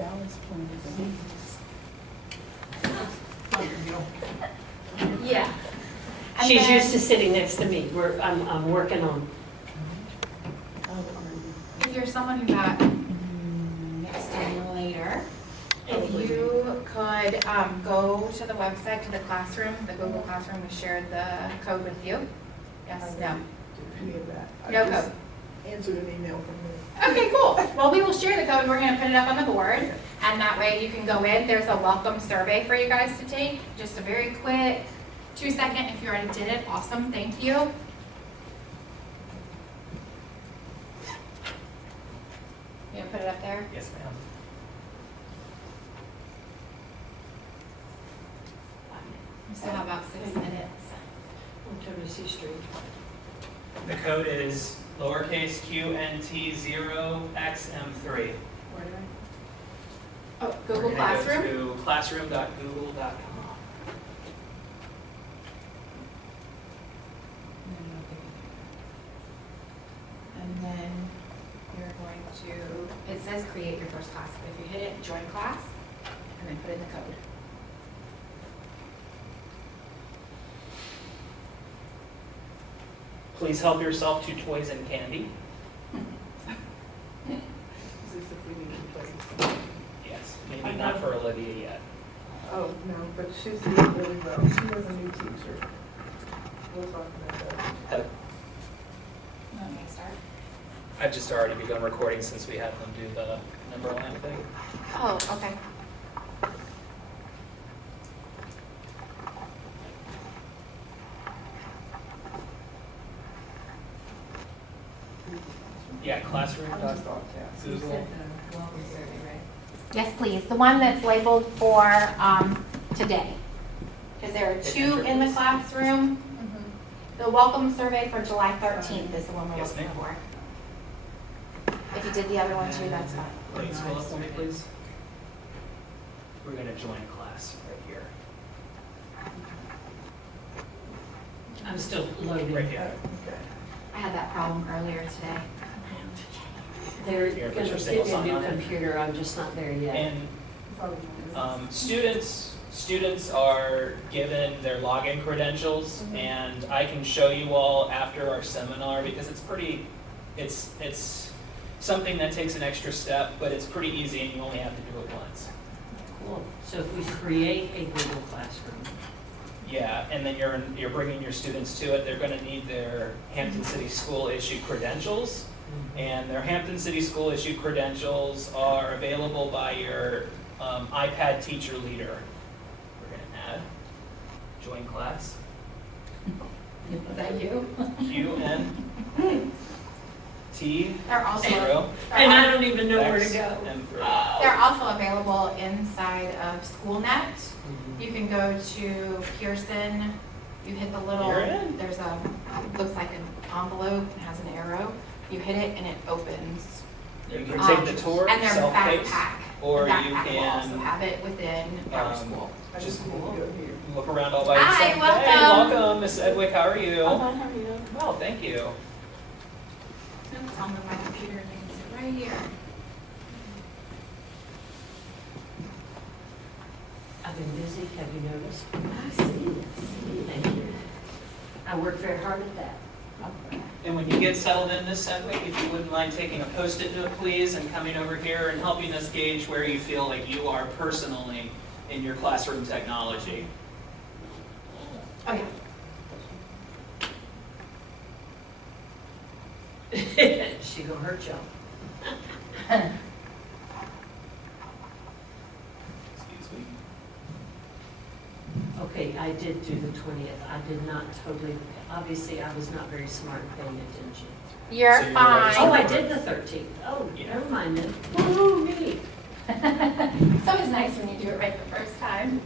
balance plan is Yeah. And She's then- used to sitting next to me. I'm working on. If you're someone who got mixed in later, if you could go to the website, to the classroom, the Google Classroom, we shared the code with you. Yes, no? any of that. I No just code. answered an email from her. Okay, cool. Well, we will share the code. We're going to put it up on the board. And that way you can go in. There's a welcome survey for you guys to take. Just a very quick 2-second. If you already did it, awesome. Thank you. You gonna put it up there? Yes, ma'am. We still have about 6 minutes. I'm trying to see straight. The code is lowercase qnt0xm3. Oh, Google Classroom. We're gonna go to classroom.google.com. And then you're going to, it says create your first class, but if you hit it, join class, and then put in the code. Please help yourself to toys and candy. Is this if we need to play? Yes, maybe not for Olivia yet. Oh, no, but she's doing really well. She was a new teacher. We'll talk about that. You want me to start? I've just already begun recording since we had them do the number line thing. Oh, okay. Yeah, classroom. I just thought, yeah. Google. Yes, please, the one that's labeled for today. Because there are 2 in the classroom. The welcome survey for July 13th is the one we're Yes, looking ma'am. for. If you did the other one too, that's fine. Please scroll up for me, please. We're gonna join class right here. I'm still loading. Right Oh, here. okay. I had that problem earlier today. They're Here, going put your to single give me a sign new on it. computer. I'm just not there yet. And Probably not. students are given their login credentials, Mhm. and I can show you all after our seminar because it's it's something that takes an extra step, but it's pretty easy and you only have to do it once. Cool. So if we create a Google Classroom, Yeah, and then you're bringing your students to it. They're going to need their Hampton City School issued credentials, and their Hampton City School issued credentials are available by your iPad teacher leader. We're going to add join class. Is that you? QNT They're also, 0 and I don't even know where to go. XM3. they're also available inside of SchoolNet. You can go to Pearson, you hit the little, You're in. there's a, looks like an envelope, it has an arrow. You hit it and it opens. You can take the tour, And their self-paced, backpack, or the you backpack will also can have it within our um, school. I just need to go here. look around all by Hi, yourself. Hey, welcome. welcome, Miss Edwick. How are you? How are you? Well, thank you. It's on my computer, and you can sit right here. I've been busy. Have you noticed? I see. Thank you. I work very hard at that. And when you get settled in, Miss Sedgwick, if you wouldn't mind taking a Post-it note, please, and coming over here and helping us gauge where you feel like you are personally in your classroom technology. Oh, yeah. She gonna hurt y'all. Excuse me. Okay, I did do the 20th. I did not totally, obviously, I was not very smart paying attention. You're So you're fine. Oh, I did the 13th. Oh, Yeah. never mind then. Woo, me. It's always nice when you do it right the first time.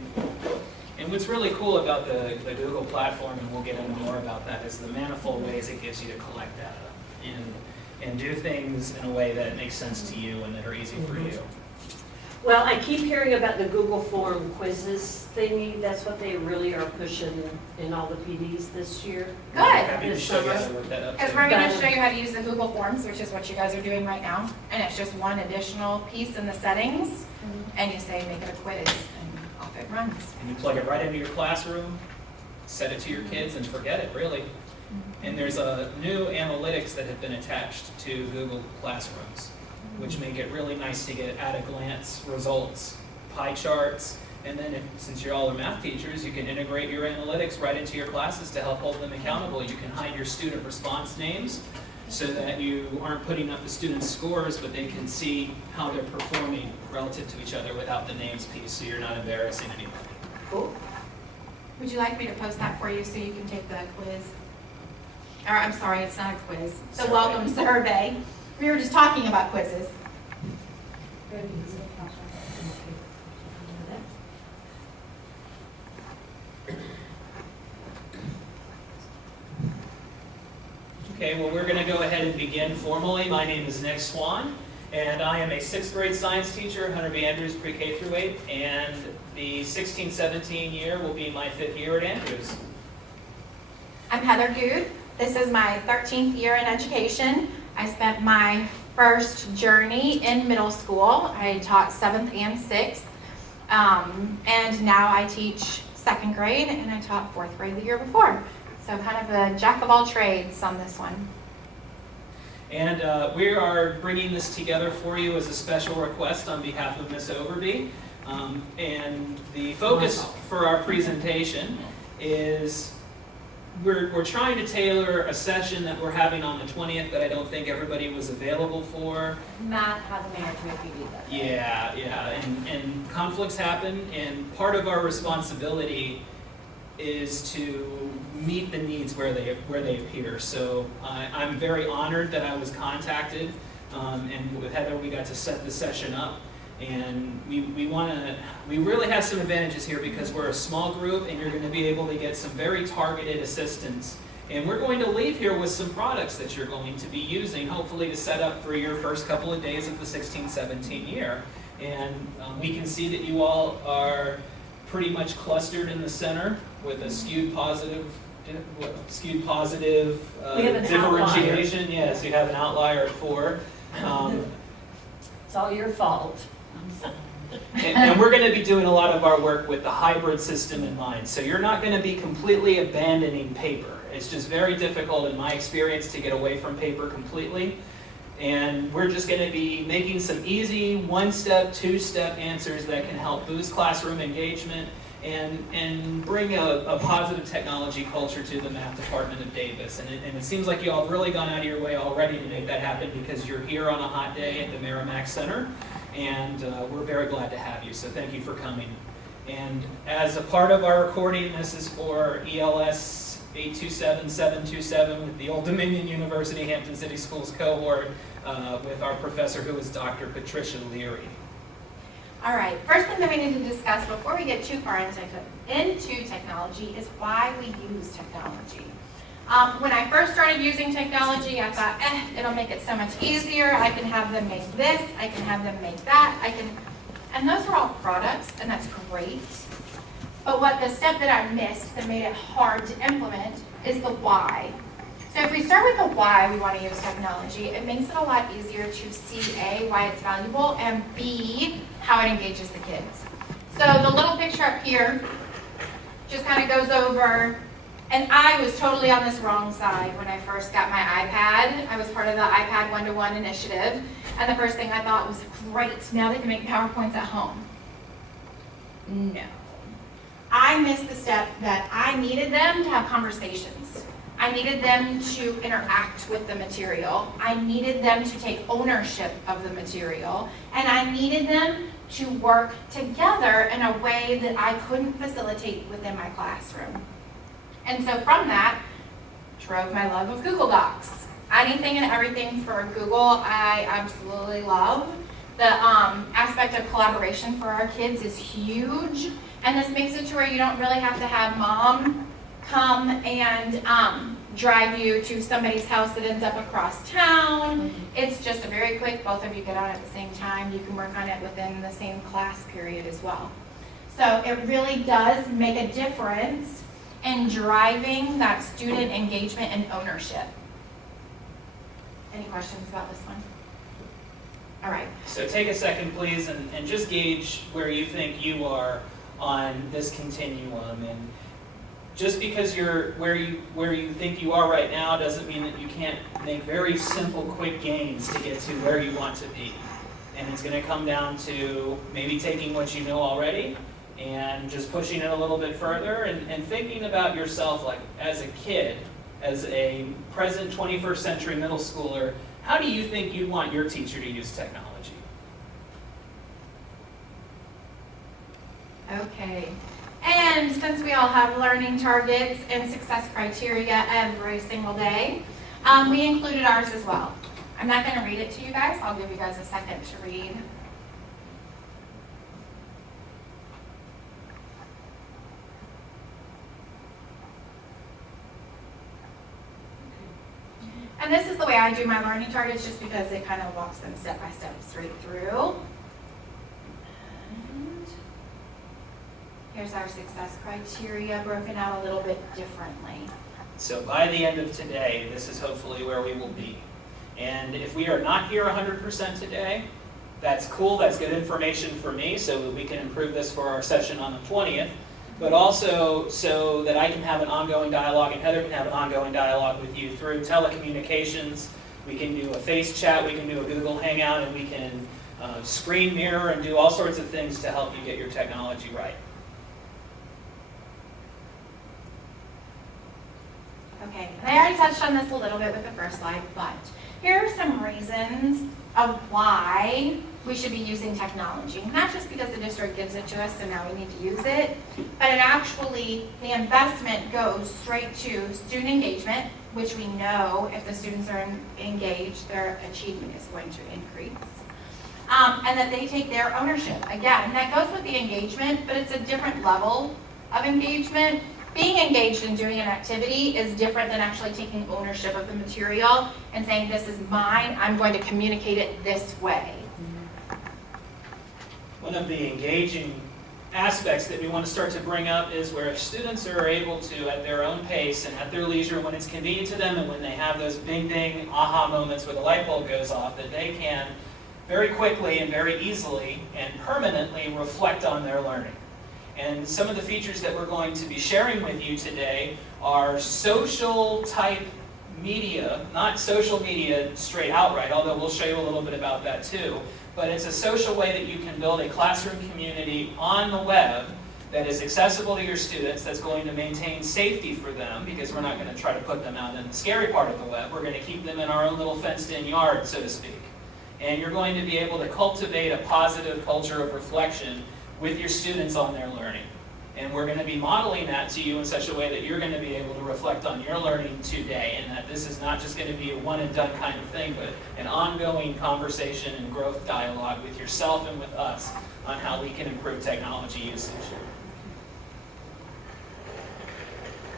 And what's really cool about the Google platform, and we'll get into more about that, is the manifold ways it gives you to collect data and do things in a way that makes sense to you and that are easy for you. Well, I keep hearing about the Google Form quizzes thingy. That's what they really are pushing in all the PDs this year. Good. Happy to This show you how summer. to work that up. Because too. we're going to show you how to use the Google Forms, which is what you guys are doing right now. And it's just one additional piece in the settings. And you say, make it a quiz, and off it runs. And you plug it right into your classroom, set it to your kids, and forget it, really. And there's a new analytics that have been attached to Google Classrooms, which make it really nice to get at-a-glance results, pie charts, and then since you're all are math teachers, you can integrate your analytics right into your classes to help hold them accountable. You can hide your student response names so that you aren't putting up the students' scores, but they can see how they're performing relative to each other without the names piece, so you're not embarrassing anybody. Cool. Would you like me to post that for you so you can take the quiz? Or, I'm sorry, it's not a quiz. The Survey. welcome survey. We were just talking about quizzes. Okay, well, we're going to go ahead and begin formally. My name is Nick Swan, and I am a 6th grade science teacher, Hunter B. Andrews Pre-K through 8, and the 16-17 year will be my 5th year at Andrews. I'm Heather Good. This is my 13th year in education. I spent my first journey in middle school. I taught 7th and 6th, and now I teach 2nd grade, and I taught 4th grade the year before. So kind of a jack of all trades on this one. And we are bringing this together for you as a special request on behalf of Ms. Overby. And the focus for our presentation is we're trying to tailor a session that we're having on the 20th that I don't think everybody was available for. Matt had the mayor to make you do that. Yeah, and conflicts happen, and part of our responsibility is to meet the needs where they appear. So I'm very honored that I was contacted, and with Heather we got to set the session up. And we really have some advantages here because we're a small group and you're going to be able to get some very targeted assistance. And we're going to leave here with some products that you're going to be using, hopefully to set up for your first couple of days of the 16-17 year. And we can see that you all are pretty much clustered in the center with a skewed positive We have an differentiation. Yes, you have an outlier at 4. It's all your fault. And we're going to be doing a lot of our work with the hybrid system in mind. So you're not going to be completely abandoning paper. It's just very difficult in my experience to get away from paper completely. And we're just going to be making some easy 1-step, 2-step answers that can help boost classroom engagement and bring a positive technology culture to the math department of Davis. And it seems like you all have really gone out of your way already to make that happen because you're here on a hot day at the Merrimack Center. And we're very glad to have you, so thank you for coming. And as a part of our recording, this is for ELS 827-727 with the Old Dominion University Hampton City Schools cohort with our professor who is Dr. Patricia Leary. All right, first thing that we need to discuss before we get too far into technology is why we use technology. When I first started using technology, I thought, it'll make it so much easier. I can have them make this, I can have them make that, and those are all products, and that's great. But what the step that I missed that made it hard to implement is the why. So if we start with the why we want to use technology, it makes it a lot easier to see A, why it's valuable, and B, how it engages the kids. So the little picture up here just kind of goes over. And I was totally on this wrong side when I first got my iPad. I was part of the iPad 1-to-1 initiative. And the first thing I thought was, great, now they can make PowerPoints at home. No. I missed the step that I needed them to have conversations. I needed them to interact with the material. I needed them to take ownership of the material. And I needed them to work together in a way that I couldn't facilitate within my classroom. And so from that, drove my love of Google Docs. Anything and everything for Google, I absolutely love. The aspect of collaboration for our kids is huge. And this makes it to where you don't really have to have mom come and drive you to somebody's house that ends up across town. It's just a very quick, both of you get on at the same time. You can work on it within the same class period as well. So it really does make a difference in driving that student engagement and ownership. Any questions about this one? All right. So take a second, please, and just gauge where you think you are on this continuum. And just because you're where you think you are right now doesn't mean that you can't make very simple, quick gains to get to where you want to be. And it's going to come down to maybe taking what you know already and just pushing it a little bit further and thinking about yourself like as a kid, as a present 21st century middle schooler, how do you think you want your teacher to use technology? Okay. And since we all have learning targets and success criteria every single day, we included ours as well. I'm not going to read it to you guys. I'll give you guys a second to read. And this is the way I do my learning targets just because it kind of walks them step by step straight through. And here's our success criteria broken out a little bit differently. So by the end of today, this is hopefully where we will be. And if we are not here 100% today, that's cool, that's good information for me so that we can improve this for our session on the 20th. But also so that I can have an ongoing dialogue and Heather can have an ongoing dialogue with you through telecommunications. We can do a face chat, we can do a Google Hangout, and we can screen mirror and do all sorts of things to help you get your technology right. Okay, and I already touched on this a little bit with the first slide, but here are some reasons of why we should be using technology. Not just because the district gives it to us and now we need to use it, but it actually, the investment goes straight to student engagement, which we know if the students are engaged, their achievement is going to increase. And that they take their ownership. Again, that goes with the engagement, but it's a different level of engagement. Being engaged in doing an activity is different than actually taking ownership of the material and saying, this is mine, I'm going to communicate it this way. One of the engaging aspects that we want to start to bring up is where students are able to, at their own pace and at their leisure, when it's convenient to them and when they have those bing ding aha moments where the light bulb goes off, that they can very quickly and very easily and permanently reflect on their learning. And some of the features that we're going to be sharing with you today are social type media, not social media straight outright, although we'll show you a little bit about that too. But it's a social way that you can build a classroom community on the web that is accessible to your students, that's going to maintain safety for them, because we're not going to try to put them out in the scary part of the web. We're going to keep them in our own little fenced-in yard, so to speak. And you're going to be able to cultivate a positive culture of reflection with your students on their learning. And we're going to be modeling that to you in such a way that you're going to be able to reflect on your learning today, and that this is not just going to be a one and done kind of thing, but an ongoing conversation and growth dialogue with yourself and with us on how we can improve technology usage.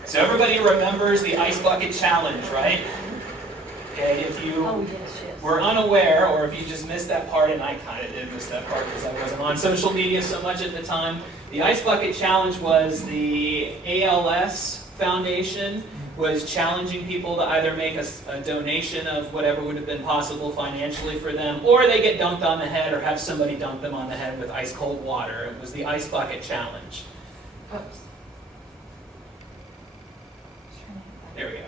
So everybody remembers the Ice Bucket Challenge, right? Okay, if you were unaware, or if you just missed that part, and I kind of did miss that part because I wasn't on social media so much at the time, the Ice Bucket Challenge was the ALS Foundation was challenging people to either make a donation of whatever would have been possible financially for them, or they get dunked on the head or have somebody dunk them on the head with ice cold water. It was the Ice Bucket Challenge. Oops. There we go.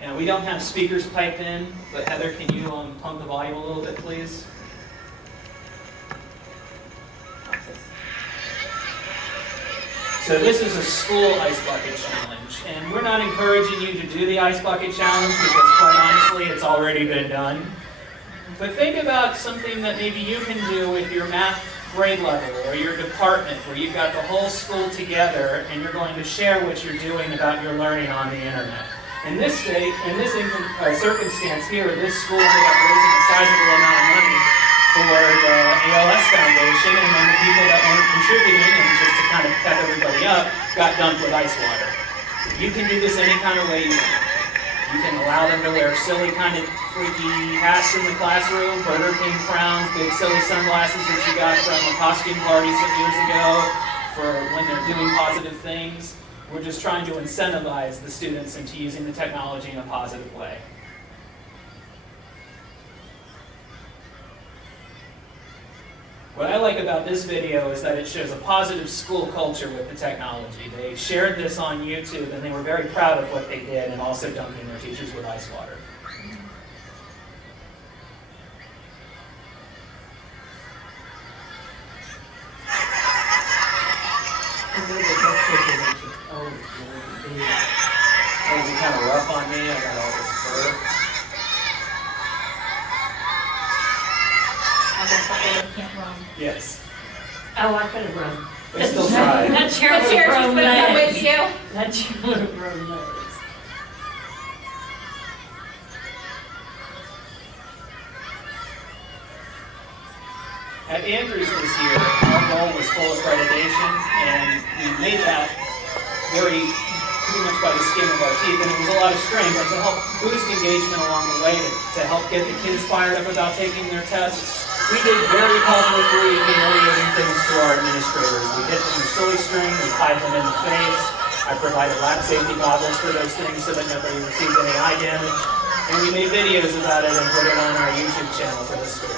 And we don't have speakers piped in, but Heather, can you pump the volume a little bit, please? So this is a school ice bucket challenge, and we're not encouraging you to do the ice bucket challenge because quite honestly, it's already been done. But think about something that maybe you can do with your math grade level or your department where you've got the whole school together and you're going to share what you're doing about your learning on the internet. In this circumstance here, this school ended up raising a sizable amount of money for the ALS Foundation, and then the people that weren't contributing, and just to kind of pep everybody up, got dunked with ice water. You can do this any kind of way you want. You can allow them to wear silly kind of freaky hats in the classroom, Burger King crowns, big silly sunglasses that you got from a costume party some years ago for when they're doing positive things. We're just trying to incentivize the students into using the technology in a positive way. What I like about this video is that it shows a positive school culture with the technology. They shared this on YouTube and they were very proud of what they did and also dunking their teachers with ice water. It was kind of rough on me, I got all this fur. I guess that they can't run. Yes, Oh, I could have run. they still tried. That chair The would chair have just grown put that legs. with you. That chair would have grown legs. At Andrews this year, our goal was full accreditation, and we made that pretty much by the skin of our teeth, and it was a lot of strain, but to help boost engagement along the way, to help get the kids fired up about taking their tests, we did very publicly humiliating things to our administrators. We hit them with silly string, we tied them in the face, I provided lap safety goggles for those things so that nobody received any eye damage, and we made videos about it and put it on our YouTube channel for the school.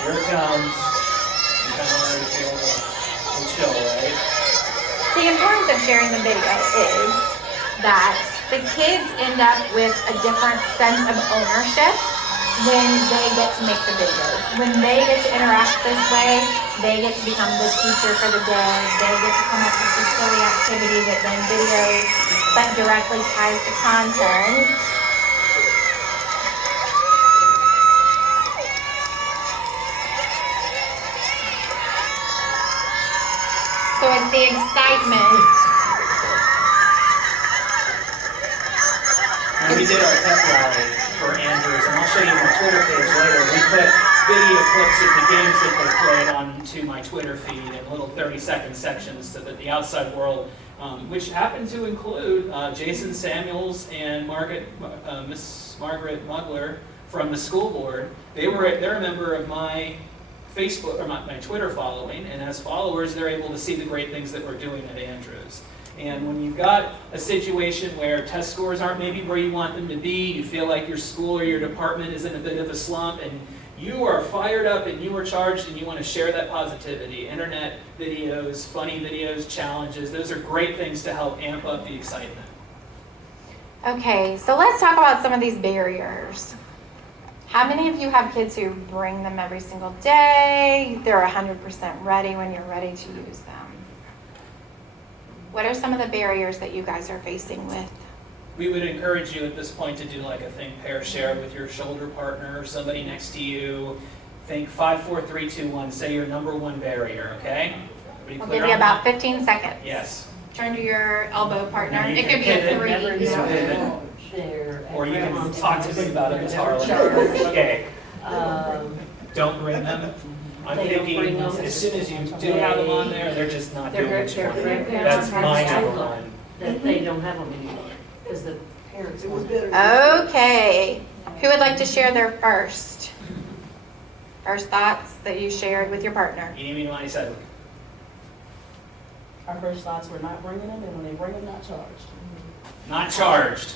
Here it comes. You kind of already feel the chill, right? The importance of sharing the video is that the kids end up with a different sense of ownership when they get to make the videos. When they get to interact this way, they get to become the teacher for the day. They get to come up with this silly activity that then videos but directly ties to content. So it's the excitement. When we did our pep rally for Andrews, and I'll show you my Twitter page later, we put video clips of the games that they played onto my Twitter feed in little 30-second sections so that the outside world, which happened to include Jason Samuels and Miss Margaret Mugler from the school board. They're a member of my Facebook or my Twitter following, and as followers, they're able to see the great things that we're doing at Andrews. And when you've got a situation where test scores aren't maybe where you want them to be, you feel like your school or your department is in a bit of a slump, and you are fired up and you are charged and you want to share that positivity. Internet videos, funny videos, challenges, those are great things to help amp up the excitement. Okay, so let's talk about some of these barriers. How many of you have kids who bring them every single day? They're 100% ready when you're ready to use them. What are some of the barriers that you guys are facing with? We would encourage you at this point to do like a think, pair, share with your shoulder partner or somebody next to you. Think 5, 4, 3, 2, 1. Say your number one barrier, okay? Everybody We'll clear give you on about that? 15 seconds. Yes. Turn to your elbow partner. Now you It can could be a pivot, 3. Never Yeah. know there. Or you can Grandma's talk to house, me about it, they're Ms. never Harlan. charged. Okay, Um, don't bring them. I'm They don't thinking bring them. as soon as you do have them on there, they're just not Their doing what you their want. That's grandparents my have number told one. them that they don't have them anymore, because the parents It was want it. better. Okay. Who would like to share their first thoughts that you shared with your partner? Eeny, meeny, miny, said. Our first thoughts were not bringing them, and when they bring them, not charged. Not charged.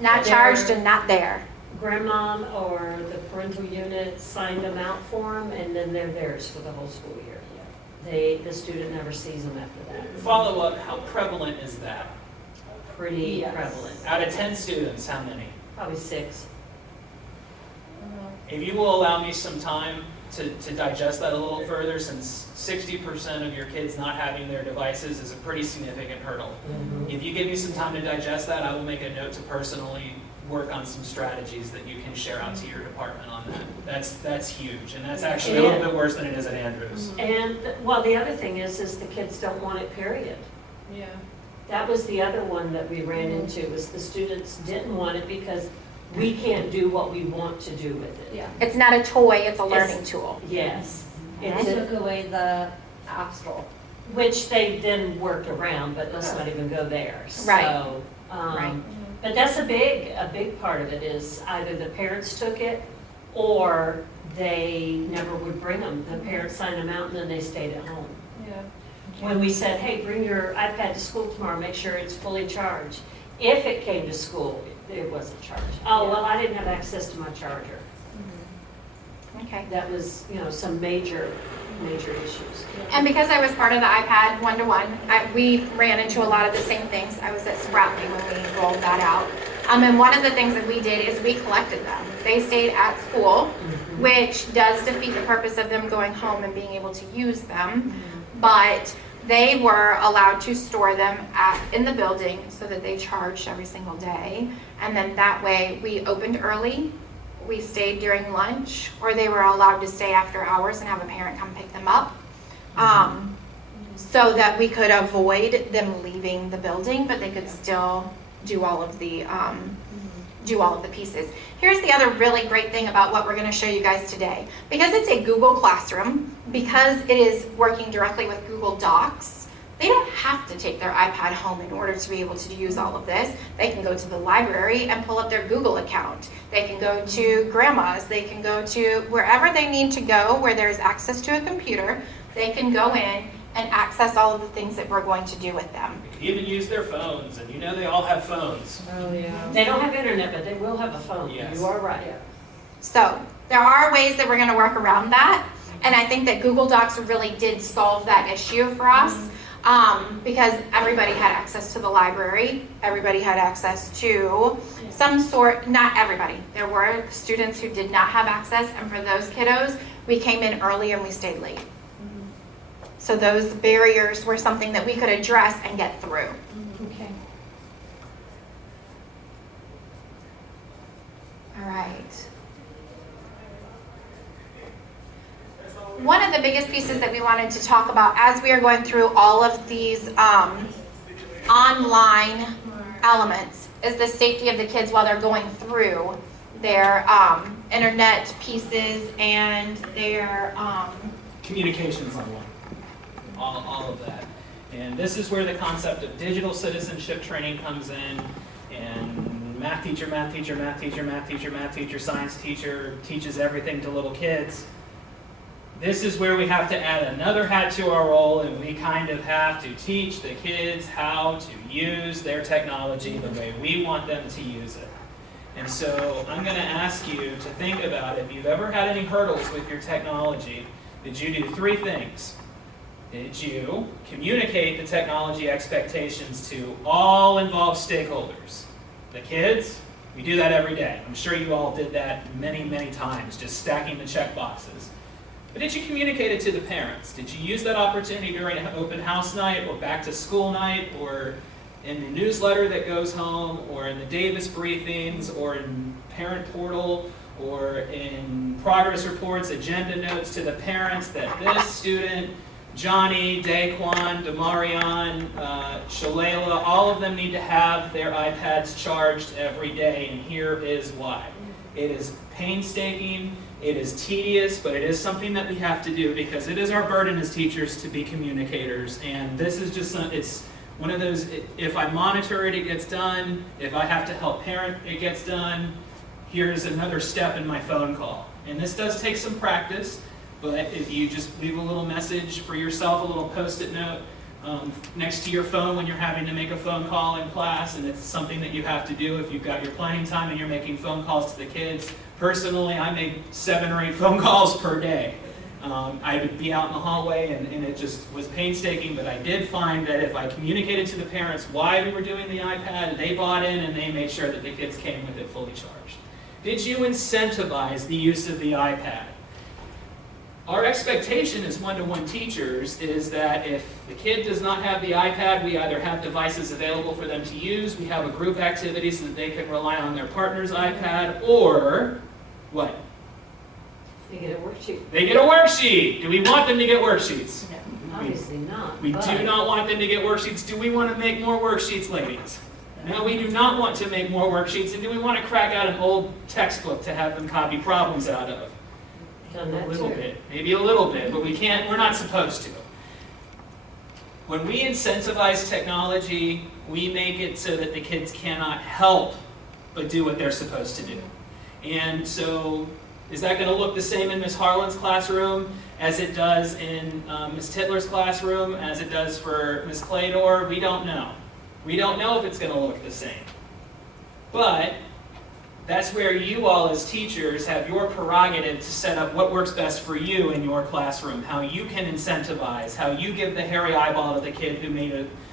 Not charged and not there. Grandmom or the parental unit signed them out for them, and then they're theirs for the whole school year. The student never sees them after that. Follow up, how prevalent is that? Pretty Yes. prevalent, Out of 10 students, how many? probably 6. If you will allow me some time to digest that a little further, since 60% of your kids not having their devices is a pretty significant hurdle. If you give me some time to digest that, I will make a note to personally work on some strategies that you can share out to your department on that. That's huge, and that's actually a little bit worse than it is at Andrews. And, well, the other thing is the kids don't want it, period. Yeah. That was the other one that we ran into, was the students didn't want it because we can't do what we want to do with it. Yeah. It's not a toy, it's a learning tool. Yes. They It's took away the app store. Which they then worked around, but let's not even go there. Right. So, Right. But that's a big part of it is either the parents took it or they never would bring them. The parents signed them out and then they stayed at home. Yeah. When we said, hey, bring your iPad to school tomorrow, make sure it's fully charged. If it came to school, it wasn't charged. Oh, well, I didn't have access to my charger. Okay. That was, some major issues. And because I was part of the iPad one-to-one, we ran into a lot of the same things. I was at Sproutley when we rolled that out. And one of the things that we did is we collected them. They stayed at school, which does defeat the purpose of them going home and being able to use them. But they were allowed to store them in the building so that they charged every single day. And then that way we opened early, we stayed during lunch, or they were allowed to stay after hours and have a parent come pick them up. So that we could avoid them leaving the building, but they could still do all of the pieces. Here's the other really great thing about what we're going to show you guys today. Because it's a Google Classroom, because it is working directly with Google Docs, they don't have to take their iPad home in order to be able to use all of this. They can go to the library and pull up their Google account. They can go to grandma's. They can go to wherever they need to go where there's access to a computer. They can go in and access all of the things that we're going to do with them. They can even use their phones, and they all have phones. Oh, yeah. They don't have internet, but they will have a phone. Yes. You are right. So there are ways that we're going to work around that. And I think that Google Docs really did solve that issue for us. Because everybody had access to the library, everybody had access to some sort, not everybody. There were students who did not have access, and for those kiddos, we came in early and we stayed late. So those barriers were something that we could address and get through. Okay. All right. One of the biggest pieces that we wanted to talk about as we are going through all of these online elements is the safety of the kids while they're going through their internet pieces and their Communications online, all of that. And this is where the concept of digital citizenship training comes in, and math teacher, science teacher teaches everything to little kids. This is where we have to add another hat to our role, and we kind of have to teach the kids how to use their technology the way we want them to use it. And so I'm going to ask you to think about if you've ever had any hurdles with your technology. Did you do three things? Did you communicate the technology expectations to all involved stakeholders? The kids, we do that every day. I'm sure you all did that many, many times, just stacking the check boxes. But did you communicate it to the parents? Did you use that opportunity during open house night or back to school night or in the newsletter that goes home or in the Davis briefings or in parent portal or in progress reports, agenda notes to the parents that this student, Johnny, Daquan, Demarion, Shalala, all of them need to have their iPads charged every day, and here is why. It is painstaking. It is tedious, but it is something that we have to do because it is our burden as teachers to be communicators. And this is just, it's one of those, if I monitor it, it gets done. If I have to help parent, it gets done. Here's another step in my phone call. And this does take some practice, but if you just leave a little message for yourself, a little post-it note next to your phone when you're having to make a phone call in class, and it's something that you have to do if you've got your planning time and you're making phone calls to the kids. Personally, I make 7 or 8 phone calls per day. I would be out in the hallway and it just was painstaking, but I did find that if I communicated to the parents why we were doing the iPad, they bought in and they made sure that the kids came with it fully charged. Did you incentivize the use of the iPad? Our expectation as one-to-one teachers is that if the kid does not have the iPad, we either have devices available for them to use, we have a group activity so that they can rely on their partner's iPad, or what? They get a worksheet. They get a worksheet. Do we want them to get worksheets? No, obviously not. We do not want them to get worksheets. Do we want to make more worksheets, ladies? No, we do not want to make more worksheets. And do we want to crack out an old textbook to have them copy problems out of? Done A that little too. bit, maybe a little bit, but we can't, we're not supposed to. When we incentivize technology, we make it so that the kids cannot help but do what they're supposed to do. And so, is that going to look the same in Ms. Harlan's classroom as it does in Ms. Titler's classroom, as it does for Ms. Clador? We don't know. We don't know if it's going to look the same. But that's where you all as teachers have your prerogative to set up what works best for you in your classroom, how you can incentivize, how you give the hairy eyeball to the kid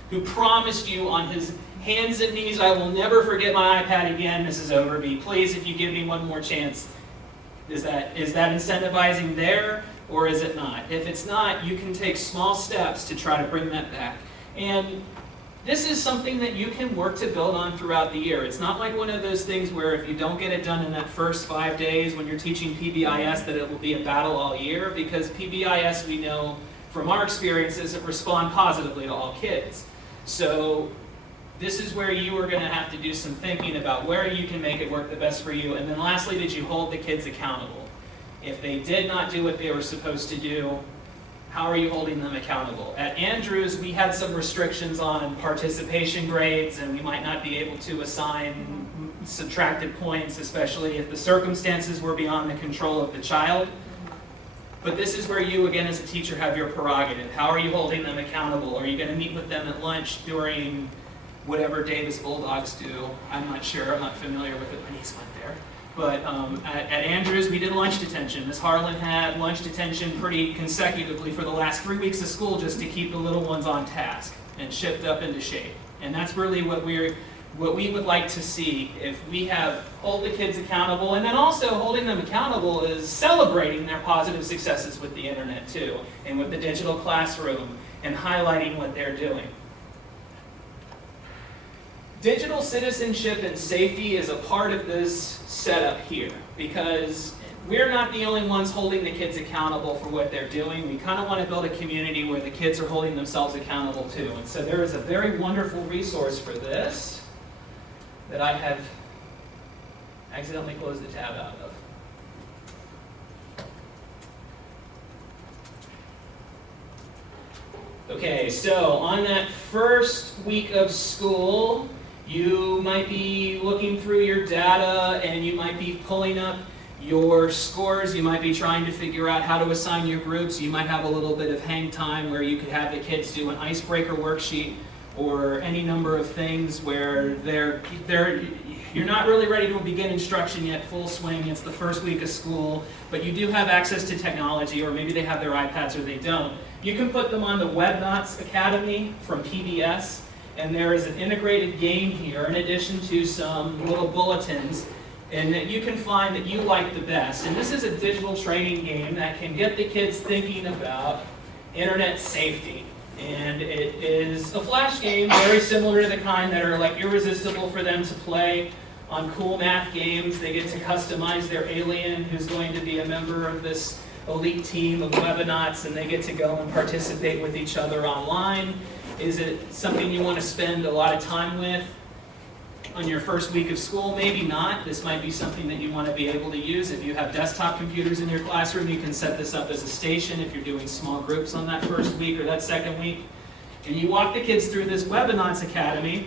who promised you on his hands and knees, I will never forget my iPad again, Mrs. Overby. Please, if you give me one more chance. Is that incentivizing there, or is it not? If it's not, you can take small steps to try to bring that back. And this is something that you can work to build on throughout the year. It's not like one of those things where if you don't get it done in that first 5 days when you're teaching PBIS that it will be a battle all year, because PBIS, we know from our experiences, it responds positively to all kids. So this is where you are going to have to do some thinking about where you can make it work the best for you. And then lastly, did you hold the kids accountable? If they did not do what they were supposed to do, how are you holding them accountable? At Andrews, we had some restrictions on participation grades, and we might not be able to assign subtracted points, especially if the circumstances were beyond the control of the child. But this is where you, again, as a teacher, have your prerogative. How are you holding them accountable? Are you going to meet with them at lunch during whatever Davis Bulldogs do? I'm not sure. I'm not familiar with it. My niece went there. But at Andrews, we did lunch detention. Ms. Harlan had lunch detention pretty consecutively for the last 3 weeks of school just to keep the little ones on task and shipped up into shape. And that's really what we would like to see if we hold the kids accountable. And then also holding them accountable is celebrating their positive successes with the internet too, and with the digital classroom, and highlighting what they're doing. Digital citizenship and safety is a part of this setup here, because we're not the only ones holding the kids accountable for what they're doing. We kind of want to build a community where the kids are holding themselves accountable too. And so there is a very wonderful resource for this that I have accidentally closed the tab out of. Okay, so on that first week of school, you might be looking through your data and you might be pulling up your scores. You might be trying to figure out how to assign your groups. You might have a little bit of hang time where you could have the kids do an icebreaker worksheet or any number of things where you're not really ready to begin instruction yet, full swing. It's the first week of school, but you do have access to technology, or maybe they have their iPads or they don't. You can put them on the WebNots Academy from PBS. And there is an integrated game here in addition to some little bulletins, and that you can find that you like the best. And this is a digital training game that can get the kids thinking about internet safety. And it is a flash game very similar to the kind that are like irresistible for them to play on cool math games. They get to customize their alien who's going to be a member of this elite team of Webinauts, and they get to go and participate with each other online. Is it something you want to spend a lot of time with on your first week of school? Maybe not. This might be something that you want to be able to use. If you have desktop computers in your classroom, you can set this up as a station if you're doing small groups on that first week or that second week. And you walk the kids through this Webinauts Academy,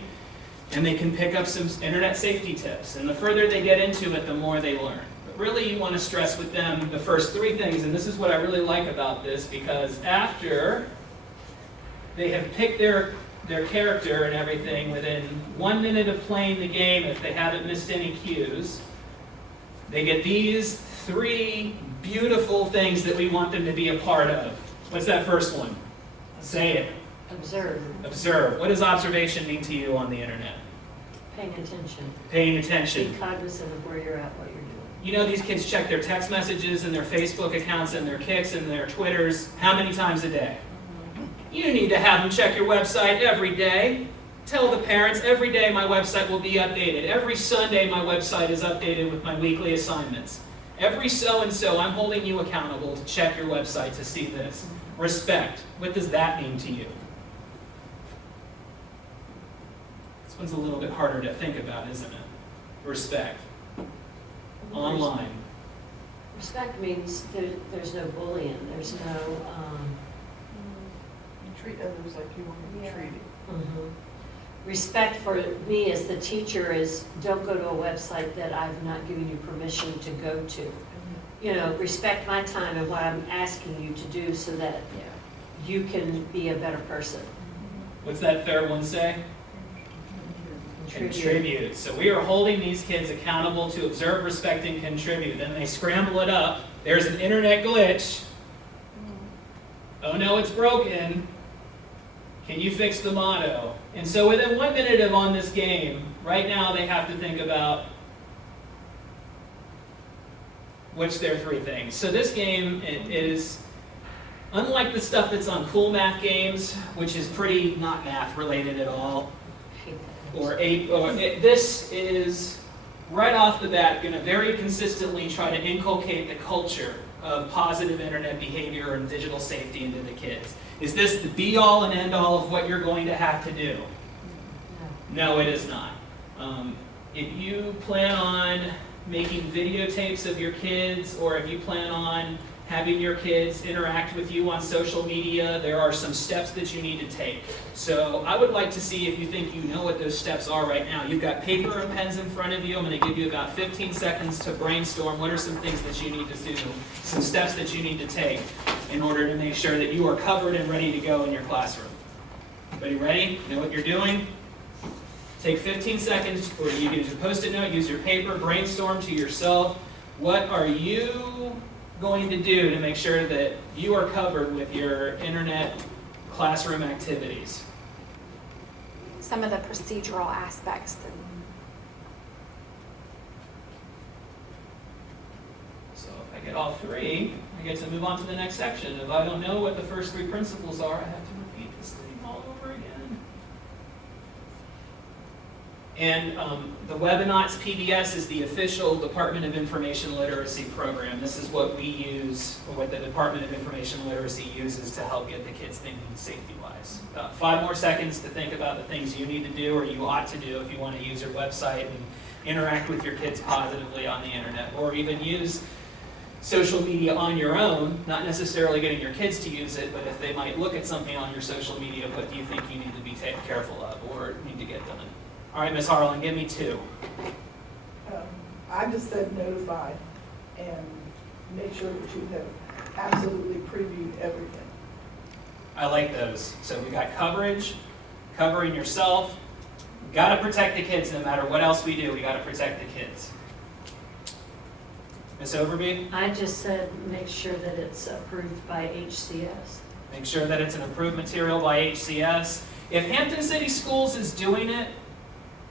and they can pick up some internet safety tips. And the further they get into it, the more they learn. But really, you want to stress with them the first 3 things. And this is what I really like about this, because after they have picked their character and everything within 1 minute of playing the game, if they haven't missed any cues, they get these 3 beautiful things that we want them to be a part of. What's that first one? Say it. Observe. Observe. What does observation mean to you on the internet? Paying attention. Paying attention. Be cognizant of where you're at, what you're doing. You know, these kids check their text messages and their Facebook accounts and their Kicks and their Twitters how many times a day? You need to have them check your website every day. Tell the parents, every day my website will be updated. Every Sunday my website is updated with my weekly assignments. Every so-and-so, I'm holding you accountable to check your website to see this. Respect. What does that mean to you? This one's a little bit harder to think about, isn't it? Respect. Online. Respect means there's no bullying. There's no treat others like you want to be Yeah. treated. Mhm. Respect for me as the teacher is, don't go to a website that I've not given you permission to go to. You know, respect my time and what I'm asking you to do so that you can be a better person. What's that third one say? Contribute. So we are holding these kids accountable to observe, respect, and contribute. Then they scramble it up. There's an internet glitch. Oh no, it's broken. Can you fix the motto? And so within 1 minute of on this game, right now they have to think about which their 3 things. So this game it is, unlike the stuff that's on cool math games, which is pretty not math related at all, this is right off the bat going to very consistently try to inculcate the culture of positive internet behavior and digital safety into the kids. Is this the be-all and end-all of what you're going to have to do? No, it is not. If you plan on making videotapes of your kids, or if you plan on having your kids interact with you on social media, there are some steps that you need to take. So I would like to see if you think you know what those steps are right now. You've got paper and pens in front of you. I'm going to give you about 15 seconds to brainstorm what are some things that you need to do, some steps that you need to take in order to make sure that you are covered and ready to go in your classroom. Everybody ready? Know what you're doing? Take 15 seconds, or you can use your Post-it note, use your paper, brainstorm to yourself. What are you going to do to make sure that you are covered with your internet classroom activities? Some of the procedural aspects. So if I get all 3, I get to move on to the next section. If I don't know what the first 3 principles are, I have to repeat this thing all over again. And the Webinauts PBS is the official Department of Information Literacy program. This is what we use, or what the Department of Information Literacy uses to help get the kids thinking safety-wise. 5 more seconds to think about the things you need to do or you ought to do if you want to use your website and interact with your kids positively on the internet, or even use social media on your own, not necessarily getting your kids to use it, but if they might look at something on your social media, what do you think you need to be careful of or need to get done? All right, Ms. Harlan, give me 2. I just said notify and make sure that you have absolutely previewed everything. I like those. So we got coverage, covering yourself. We got to protect the kids no matter what else we do. We got to protect the kids. Ms. Overby? I just said make sure that it's approved by HCS. Make sure that it's an approved material by HCS. If Hampton City Schools is doing it,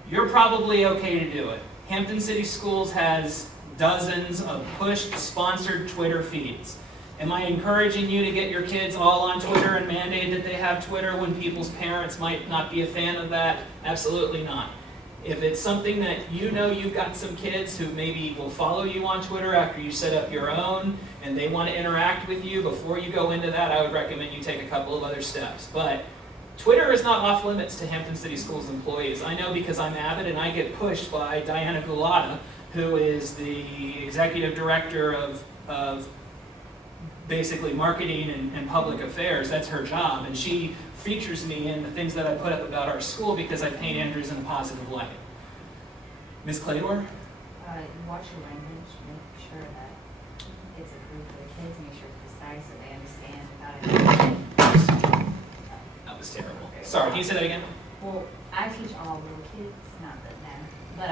you're probably okay to do it. Hampton City Schools has dozens of pushed, sponsored Twitter feeds. Am I encouraging you to get your kids all on Twitter and mandate that they have Twitter when people's parents might not be a fan of that? Absolutely not. If it's something that you know you've got some kids who maybe will follow you on Twitter after you set up your own and they want to interact with you, before you go into that, I would recommend you take a couple of other steps. But Twitter is not off limits to Hampton City Schools employees. I know because I'm avid and I get pushed by Diana Gulata, who is the executive director of basically marketing and public affairs. That's her job, and she features me in the things that I put up about our school because I paint Andrews in a positive light. Ms. Claydor? Watch your language, make sure that it's approved for the kids, make sure it's precise so they understand without it. That was terrible. Sorry, can you say that again? Well, I teach all little kids, not the men, but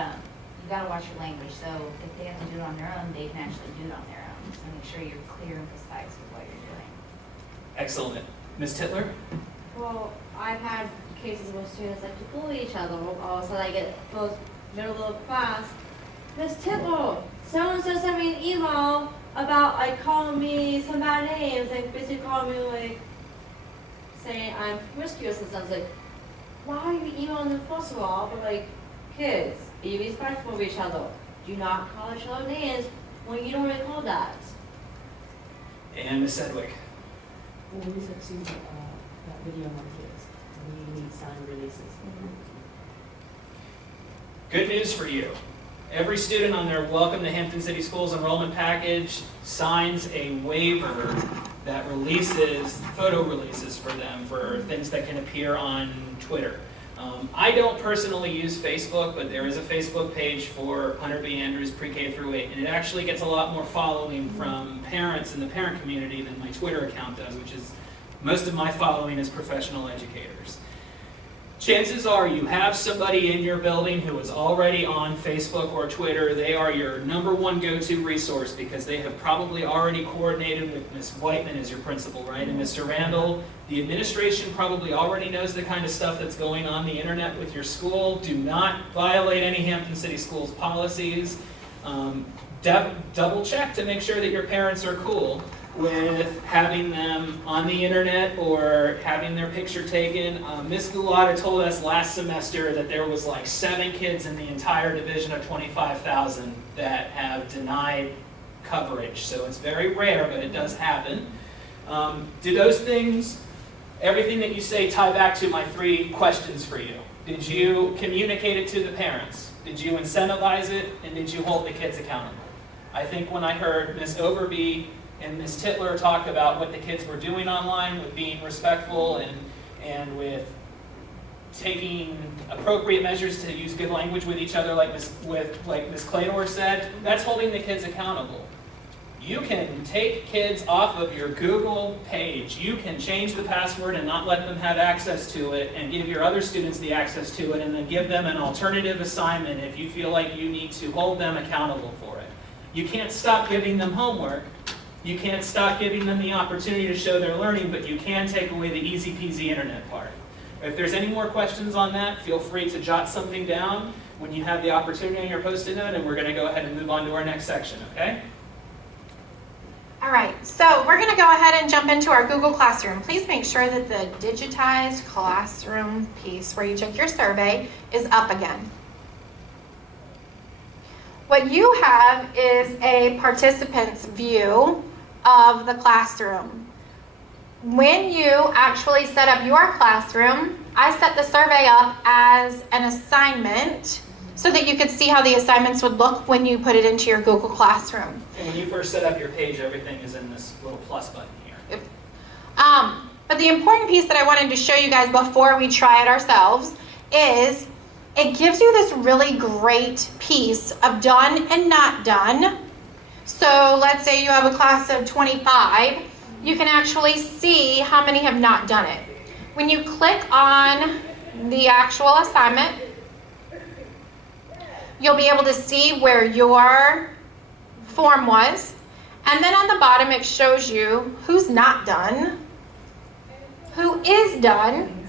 you gotta watch your language, so if they have to do it on their own, they can actually do it on their own. So make sure you're clear and precise with what you're doing. Excellent. Ms. Titler? Well, I've had cases where students like to bully each other. All of a sudden I get both middle of class, Miss Titler, so-and-so sent me an email about like calling me some bad names, like basically calling me like saying I'm promiscuous and stuff. Like, why are you emailing them first of all? But like, kids, be respectful of each other. Do not call each other names when you don't really call that. And Ms. Sedgwick? Well, we said to that video on kids, we need signed releases. Good news for you. Every student on their Welcome to Hampton City Schools enrollment package signs a waiver that releases, photo releases for them for things that can appear on Twitter. I don't personally use Facebook, but there is a Facebook page for Hunter B. Andrews pre-K through 8, and it actually gets a lot more following from parents in the parent community than my Twitter account does, which is, most of my following is professional educators. Chances are you have somebody in your building who is already on Facebook or Twitter. They are your #1 go-to resource because they have probably already coordinated with Ms. Whiteman as your principal, right? And Mr. Randall. The administration probably already knows the kind of stuff that's going on the internet with your school. Do not violate any Hampton City Schools policies. Double check to make sure that your parents are cool with having them on the internet or having their picture taken. Ms. Gulata told us last semester that there was like 7 kids in the entire division of 25,000 that have denied coverage. So it's very rare, but it does happen. Do those things, everything that you say, tie back to my 3 questions for you? Did you communicate it to the parents? Did you incentivize it? And did you hold the kids accountable? I think when I heard Ms. Overby and Ms. Titler talk about what the kids were doing online with being respectful and with taking appropriate measures to use good language with each other, like Ms. Clador said, that's holding the kids accountable. You can take kids off of your Google page. You can change the password and not let them have access to it and give your other students the access to it and then give them an alternative assignment if you feel like you need to hold them accountable for it. You can't stop giving them homework. You can't stop giving them the opportunity to show their learning, but you can take away the easy peasy internet part. If there's any more questions on that, feel free to jot something down when you have the opportunity on your Post-it note, and we're going to go ahead and move on to our next section, okay? All right, so we're going to go ahead and jump into our Google Classroom. Please make sure that the digitized classroom piece where you took your survey is up again. What you have is a participant's view of the classroom. When you actually set up your classroom, I set the survey up as an assignment so that you could see how the assignments would look when you put it into your Google Classroom. And when you first set up your page, everything is in this little plus button here. But the important piece that I wanted to show you guys before we try it ourselves is it gives you this really great piece of done and not done. So let's say you have a class of 25, you can actually see how many have not done it. When you click on the actual assignment, you'll be able to see where your form was. And then on the bottom, it shows you who's not done, who is done.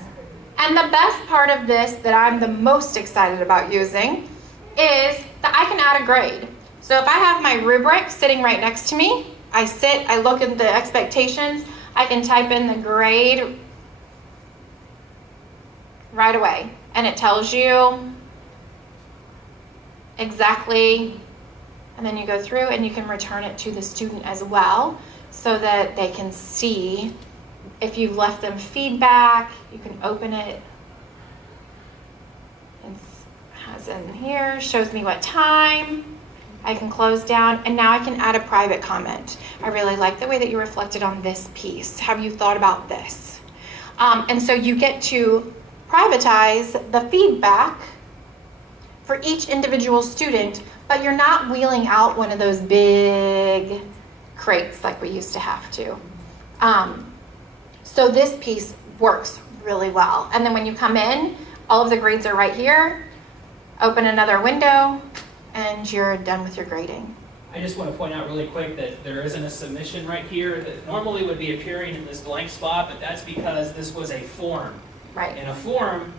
And the best part of this that I'm the most excited about using is that I can add a grade. So if I have my rubric sitting right next to me, I look at the expectations, I can type in the grade right away. And it tells you exactly, and then you go through and you can return it to the student as well so that they can see if you've left them feedback. You can open it. It has in here, shows me what time. I can close down, and now I can add a private comment. I really like the way that you reflected on this piece. Have you thought about this? And so you get to privatize the feedback for each individual student, but you're not wheeling out one of those big crates like we used to have to. So this piece works really well. And then when you come in, all of the grades are right here. Open another window, and you're done with your grading. I just want to point out really quick that there isn't a submission right here that normally would be appearing in this blank spot, but that's because this was a form. Right. And a form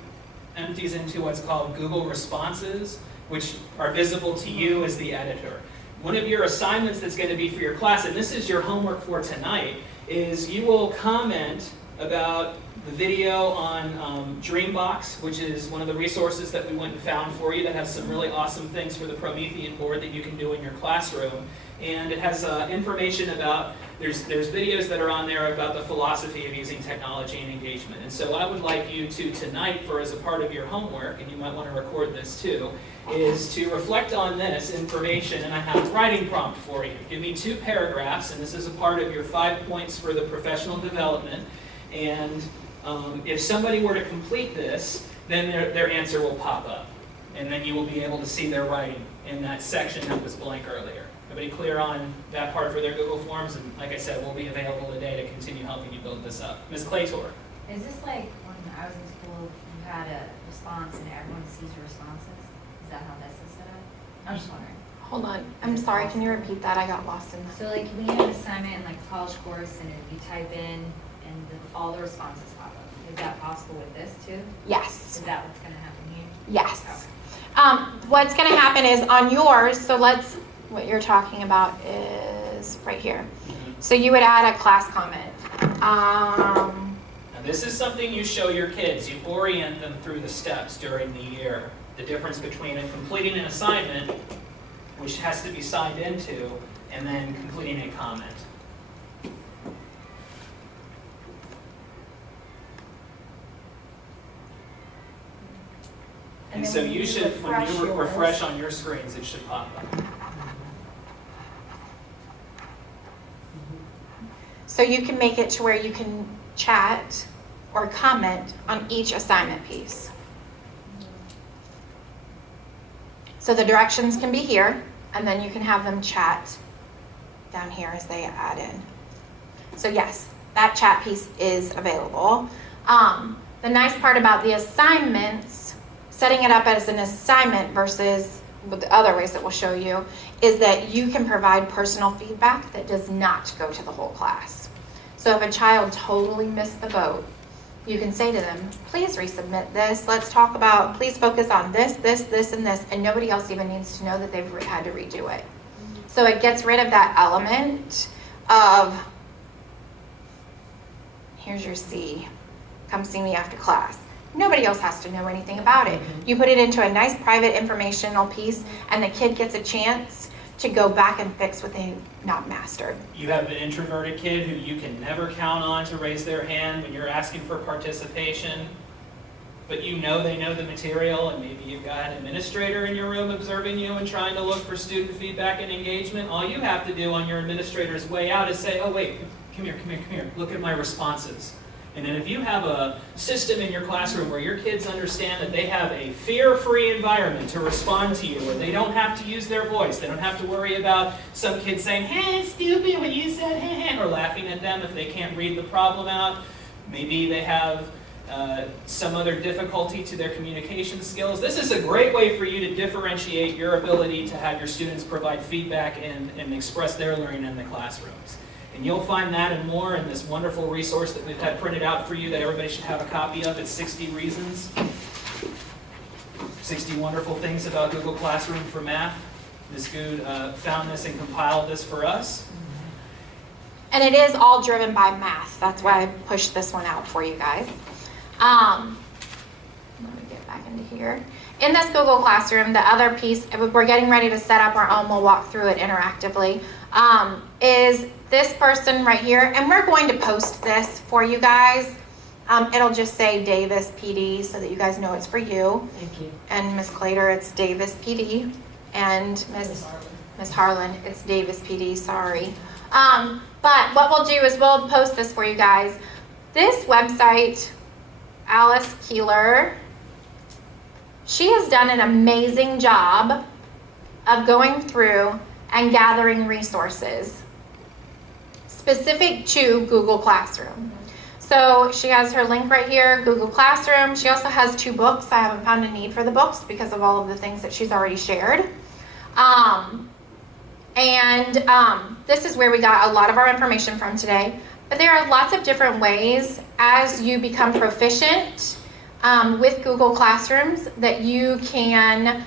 empties into what's called Google Responses, which are visible to you as the editor. One of your assignments that's going to be for your class, and this is your homework for tonight, is you will comment about the video on Dreambox, which is one of the resources that we went and found for you that has some really awesome things for the Promethean board that you can do in your classroom. And it has information about, there's videos that are on there about the philosophy of using technology and engagement. And so I would like you to tonight, for as a part of your homework, and you might want to record this too, is to reflect on this information, and I have a writing prompt for you. Give me 2 paragraphs, and this is a part of your 5 points for the professional development. And if somebody were to complete this, then their answer will pop up. And then you will be able to see their writing in that section that was blank earlier. Everybody clear on that part for their Google Forms? And like I said, we'll be available today to continue helping you build this up. Ms. Claytor. Is this like when I was in school, you had a response and everyone sees your responses? Is that how this is set up? I'm just wondering. Hold on, I'm sorry, can you repeat that? I got lost in that. So like when you have an assignment in like a college course and if you type in and all the responses pop up, is that possible with this too? Yes, Is that what's gonna happen here? yes. What's gonna happen is on yours, so what you're talking about is right here. So you would add a class comment. Now this is something you show your kids. You orient them through the steps during the year. The difference between completing an assignment, which has to be signed into, and then completing a comment. And so you should, when you refresh on your screens, it should pop up. So you can make it to where you can chat or comment on each assignment piece. So the directions can be here, and then you can have them chat down here as they add in. So yes, that chat piece is available. The nice part about the assignments, setting it up as an assignment versus with the other ways that we'll show you, is that you can provide personal feedback that does not go to the whole class. So if a child totally missed the boat, you can say to them, please resubmit this. Let's talk about, please focus on this, this, this, and this. And nobody else even needs to know that they've had to redo it. So it gets rid of that element of, here's your C, come see me after class. Nobody else has to know anything about it. You put it into a nice private informational piece, and the kid gets a chance to go back and fix what they've not mastered. You have an introverted kid who you can never count on to raise their hand when you're asking for participation, but you know they know the material, and maybe you've got an administrator in your room observing you and trying to look for student feedback and engagement. All you have to do on your administrator's way out is say, oh wait, come here, look at my responses. And then if you have a system in your classroom where your kids understand that they have a fear-free environment to respond to you, where they don't have to use their voice, they don't have to worry about some kids saying, hey, stupid, what you said, hey, or laughing at them if they can't read the problem out. Maybe they have some other difficulty to their communication skills. This is a great way for you to differentiate your ability to have your students provide feedback and express their learning in the classrooms. And you'll find that and more in this wonderful resource that we've had printed out for you that everybody should have a copy of. It's 60 Reasons. 60 Wonderful Things About Google Classroom for Math. Ms. Good found this and compiled this for us. And it is all driven by math. That's why I pushed this one out for you guys. Let me get back into here. In this Google Classroom, the other piece, we're getting ready to set up our own, we'll walk through it interactively, is this person right here, and we're going to post this for you guys. It'll just say Davis PD so that you guys know it's for you. Thank you. And Ms. Clater, it's Davis PD. And Ms. Harlan, it's Davis PD, sorry. But what we'll do is we'll post this for you guys. This website, Alice Keeler, she has done an amazing job of going through and gathering resources specific to Google Classroom. So she has her link right here, Google Classroom. She also has 2 books. I haven't found a need for the books because of all of the things that she's already shared. This is where we got a lot of our information from today. But there are lots of different ways as you become proficient with Google Classrooms that you can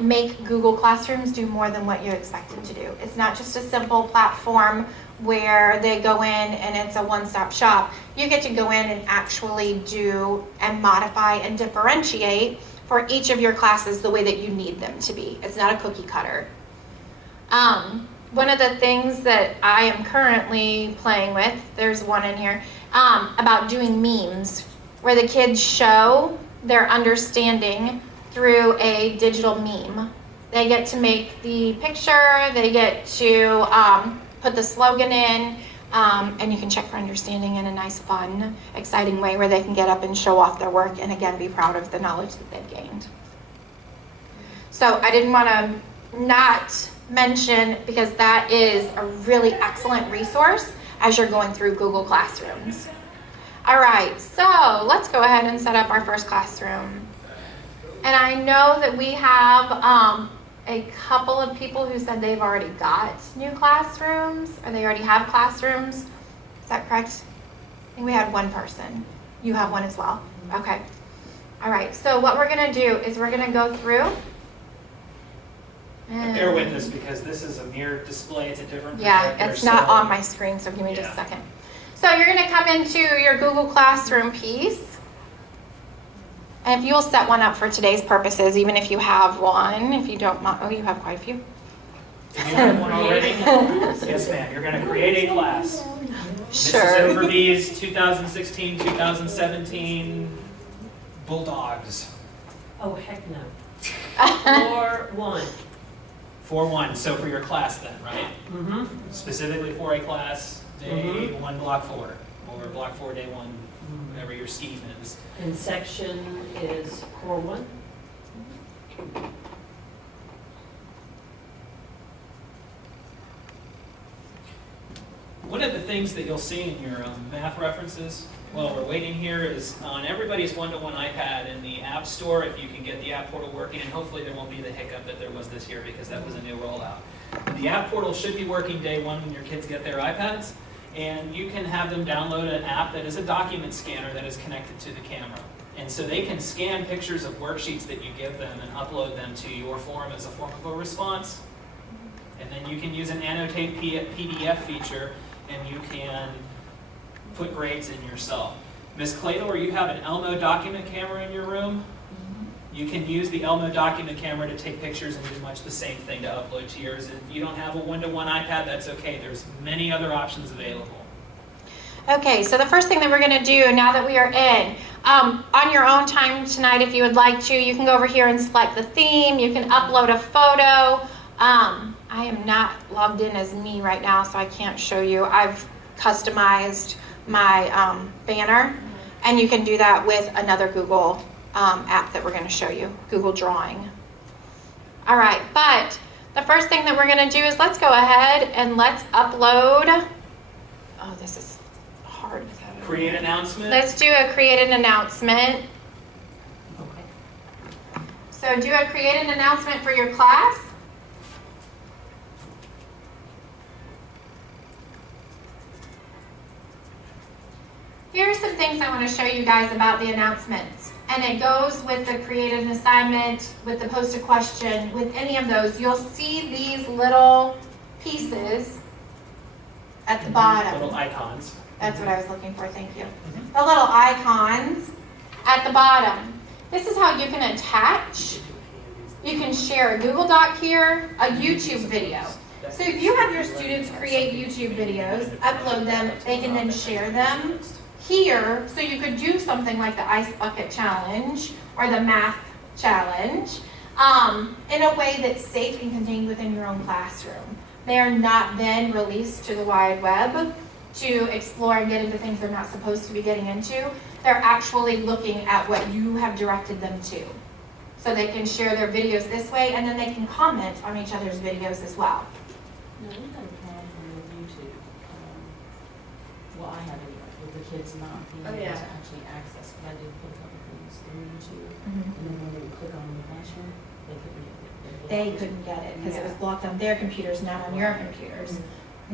make Google Classrooms do more than what you expect them to do. It's not just a simple platform where they go in and it's a one-stop shop. You get to go in and actually do and modify and differentiate for each of your classes the way that you need them to be. It's not a cookie cutter. One of the things that I am currently playing with, there's one in here, about doing memes, where the kids show their understanding through a digital meme. They get to make the picture, they get to put the slogan in, and you can check for understanding in a nice, fun, exciting way where they can get up and show off their work and again be proud of the knowledge that they've gained. So I didn't want to not mention, because that is a really excellent resource as you're going through Google Classrooms. All right, so let's go ahead and set up our first classroom. And I know that we have a couple of people who said they've already got new classrooms, or they already have classrooms. Is that correct? I think we had one person. You have one as well? Okay. All right, so what we're going to do is we're going to go through. Bear with us because this is a mirrored display. It's a different projector. Yeah, it's not so- on my screen, so give me just a Yeah. second. So you're going to come into your Google Classroom piece. And if you'll set one up for today's purposes, even if you have one, if you don't mind, oh, you have quite a few. Do you have one already? Yes, ma'am. You're going to create a class. This is over Sure. these 2016, 2017 Bulldogs. Oh, heck no. 4-1. 4-1. So for your class then, right? Mm-hmm. Specifically for a class, day Mhm. 1, block 4, or block 4, day 1, whatever your scheme is. And section is core 1? One of the things that you'll see in your math references while we're waiting here is on everybody's one-to-one iPad in the App Store, if you can get the app portal working, and hopefully there won't be the hiccup that there was this year because that was a new rollout. The app portal should be working day 1 when your kids get their iPads, and you can have them download an app that is a document scanner that is connected to the camera. And so they can scan pictures of worksheets that you give them and upload them to your form as a form of a response. And then you can use an annotate PDF feature and you can put grades in yourself. Ms. Cladle, you have an Elmo document camera in your room. You can use the Elmo document camera to take pictures and do much the same thing to upload to yours. If you don't have a one-to-one iPad, that's okay. There's many other options available. Okay, so the first thing that we're going to do now that we are in, on your own time tonight, if you would like to, you can go over here and select the theme. You can upload a photo. I am not logged in as me right now, so I can't show you. I've customized my banner, and you can do that with another Google app that we're going to show you, Google Drawing. All right, but the first thing that we're going to do is let's go ahead and let's upload. Oh, this is hard without it. Create announcement. Let's do a create an announcement. Okay. So do a create an announcement for your class. Here are some things I want to show you guys about the announcements. And it goes with the create an assignment, with the post a question, with any of those. You'll see these little pieces at the bottom. Little icons. That's what I was looking for, thank you. The little icons at the bottom. This is how you can attach. You can share a Google Doc here, a YouTube video. So if you have your students create YouTube videos, upload them, they can then share them here. So you could do something like the Ice Bucket Challenge or the Math Challenge in a way that's safe and contained within your own classroom. They are not then released to the wide web to explore and get into things they're not supposed to be getting into. They're actually looking at what you have directed them to. So they can share their videos this way, and then they can comment on each other's videos as well. No, we had a problem with YouTube. Well, I had it with the kids not being Oh, able yeah. to actually access, but I did put a couple things through YouTube. And then when they would click on the classroom, they couldn't get it. They couldn't get it because it was blocked on their computers, not on your computers.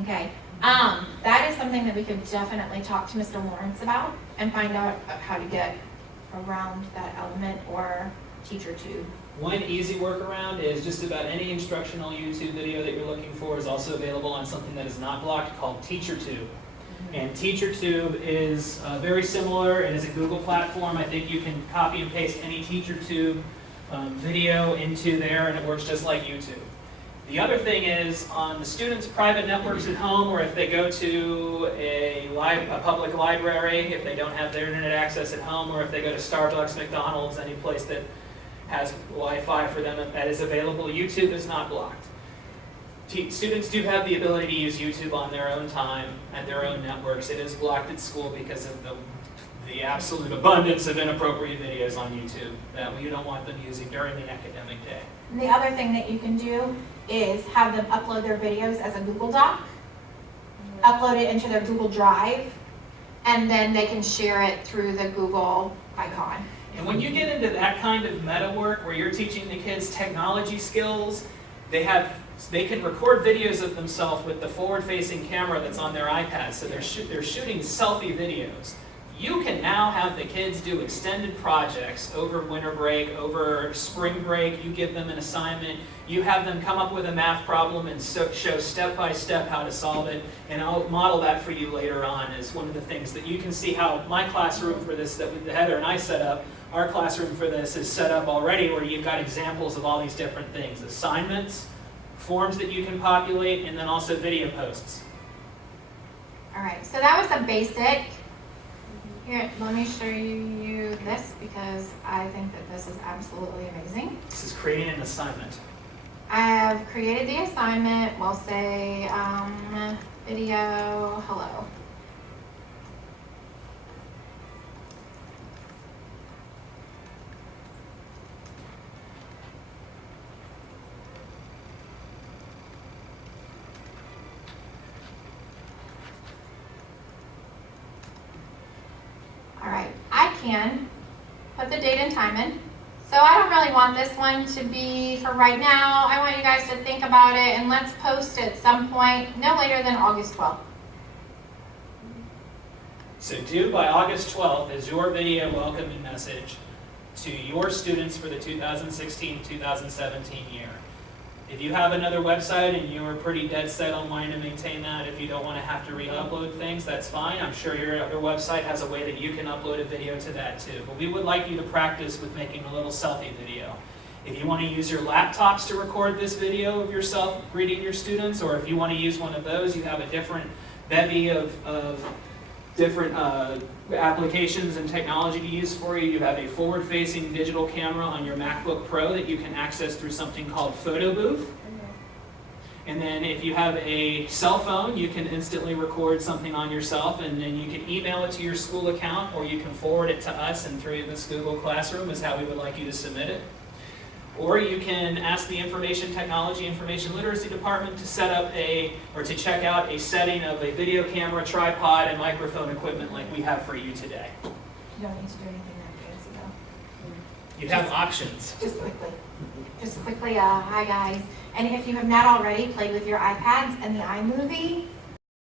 Okay. That is something that we could definitely talk to Mr. Lawrence about and find out how to get around that element or Teacher Tube. One easy workaround is just about any instructional YouTube video that you're looking for is also available on something that is not blocked called TeacherTube. And TeacherTube is very similar. It is a Google platform. I think you can copy and paste any TeacherTube video into there, and it works just like YouTube. The other thing is on the students' private networks at home, or if they go to a public library, if they don't have their internet access at home, or if they go to Starbucks, McDonald's, any place that has Wi-Fi for them that is available, YouTube is not blocked. Students do have the ability to use YouTube on their own time at their own networks. It is blocked at school because of the absolute abundance of inappropriate videos on YouTube that we don't want them using during an academic day. And the other thing that you can do is have them upload their videos as a Google Doc, upload it into their Google Drive, and then they can share it through the Google icon. And when you get into that kind of meta work where you're teaching the kids technology skills, they can record videos of themselves with the forward-facing camera that's on their iPad, so they're shooting selfie videos. You can now have the kids do extended projects over winter break, over spring break. You give them an assignment. You have them come up with a math problem and show step-by-step how to solve it. And I'll model that for you later on as one of the things that you can see how my classroom for this that Heather and I set up, our classroom for this is set up already where you've got examples of all these different things. Assignments, forms that you can populate, and then also video posts. All right, so that was a basic. Here, let me show you this because I think that this is absolutely amazing. This is creating an assignment. I have created the assignment. We'll say video hello. All right, I can put the date and time in. So I don't really want this one to be for right now. I want you guys to think about it and let's post it at some point, no later than August 12th. So due by August 12th is your video welcoming message to your students for the 2016-2017 year. If you have another website and you're pretty dead set on wanting to maintain that, if you don't want to have to re-upload things, that's fine. I'm sure your other website has a way that you can upload a video to that too. But we would like you to practice with making a little selfie video. If you want to use your laptops to record this video of yourself greeting your students, or if you want to use one of those, you have a different bevy of different applications and technology to use for you. You have a forward-facing digital camera on your MacBook Pro that you can access through something called Photo Booth. And then if you have a cell phone, you can instantly record something on yourself, and then you can email it to your school account, or you can forward it to us, and through this Google Classroom is how we would like you to submit it. Or you can ask the Information Technology, Information Literacy Department to set up to check out a setting of a video camera, tripod, and microphone equipment like we have for you today. You don't need to do anything that fancy though. You have options. Just quickly, hi guys. And if you have not already played with your iPads and the iMovie,